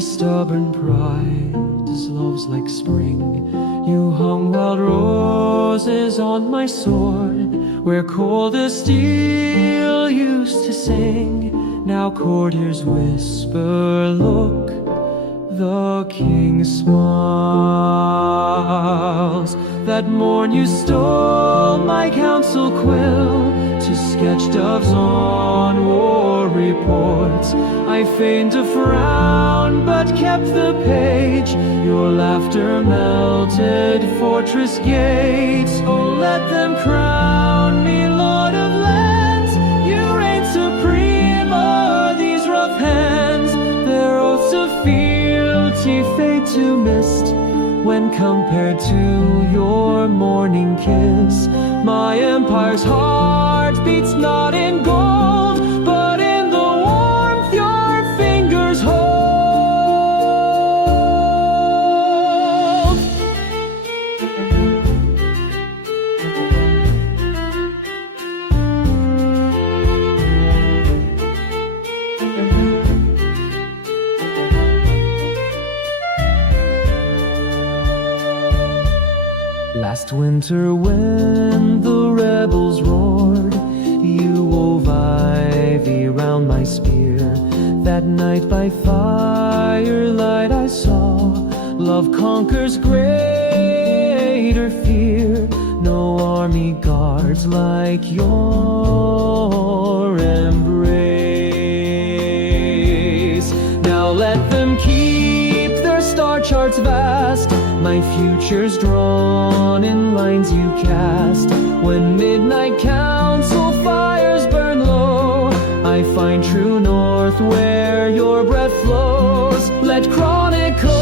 stubborn pride dissolves like spring. You hung wild roses on my sword, where coldest steel used to sing. Now courtiers whisper, look, the king smiles. That morn you stole my counsel quill to sketch doves on war reports. I feigned a frown, but kept the page. Your laughter melted fortress gates. Oh, let them crown me lord of lands. You reign supreme o'er these rough hands. Their oaths of fealty fade to mist when compared to your morning kiss. My empire's heart beats not in gold, but in the warmth your fingers hold. Last winter when the rebels roared, you wove ivy round my spear. That night by firelight I saw love conquers greater fear. No army guards like your embrace. Now let them keep their star charts vast, my future's drawn in lines you cast. When midnight council fires burn low, I find true north where your breath flows. Let chronicles